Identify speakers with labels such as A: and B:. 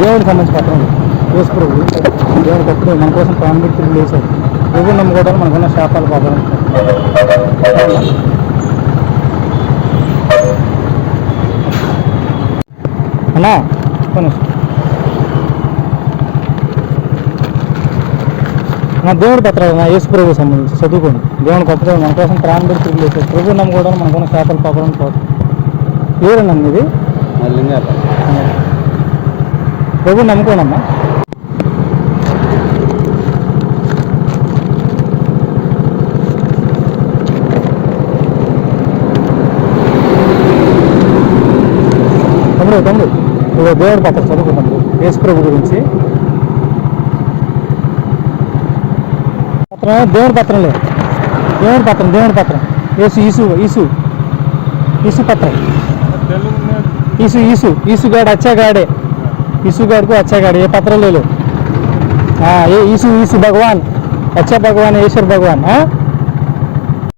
A: దేవుడికి సంబంధించి పత్రం యేసు ప్రభు దేవుడు పత్రం మన కోసం ప్రాణం లేచాడు. ప్రభు నమ్ముకోవడం మనకున్న శాపాలు పాపాలు అన్నా నా దేవుడి పత్రాలు నా యేసు ప్రభు సంబంధించి చదువుకోండి. దేవుని గొప్పతనం మన కోసం ప్రాణం పెట్టి తిరిగి ప్రభు నమ్ముకోవడం మనకున్న శాపాలు పాపాలను పోతాం ఎవరన్నా ఇది ప్రభు నమ్ముకోనమ్మా. తమ్ముడు తమ్ముడు ఇదిగో దేవుడి పత్రం చదువుకో తమ్ముడు యేసు ప్రభు గురించి. పత్రం దేవుడి పత్రం లేదు దేవుడి పత్రం దేవుడి పత్రం. యేసు ఈసు ఈసు ఈసు పత్రం. ఈసు ఈసు ఈసుగాడు అచ్చాగాడే. यीशु गाड़ को अच्छा गाड़ ये पत्र ले लो हाँ ये यीशु यीशु भगवान अच्छा भगवान है ईश्वर भगवान हाँ